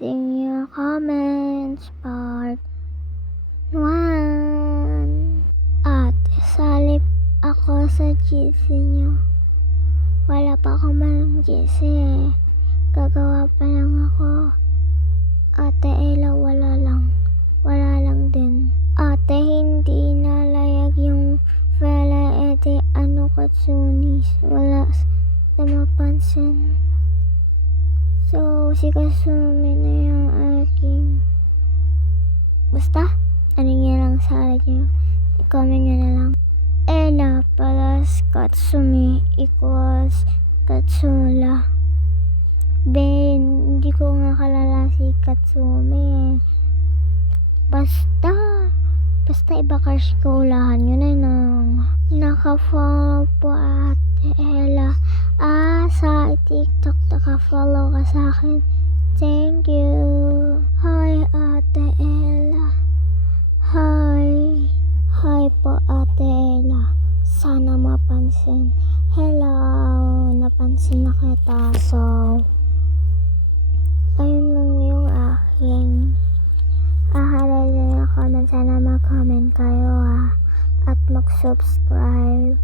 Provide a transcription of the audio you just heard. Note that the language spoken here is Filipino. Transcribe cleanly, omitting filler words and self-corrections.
reading your comments, part 1. At salip ako sa GC nyo. Wala pa akong malang GC eh. Gagawa pa lang ako. Ate Ella, wala lang din. Ate, hindi nalayag yung fella, edi ano Katsunis, wala na mapansin. So, si Kasumi na yung aking. Basta, ano nyo lang sa nyo. I-comment nyo na lang. Ella plus Katsumi equals Katsula. Ben, hindi ko nga kalala si Katsumi eh. Basta iba crush ko, ulahan yun ay nang naka-follow po Ate Ella. Sa TikTok naka-follow ka sa akin. Thank you. Hi Ate Ella. Hi po Ate Ella. Sana mapansin. Hello, napansin na kita. So, ayun lang yung aking halala na comment. Sana mag-comment kayo at mag-subscribe.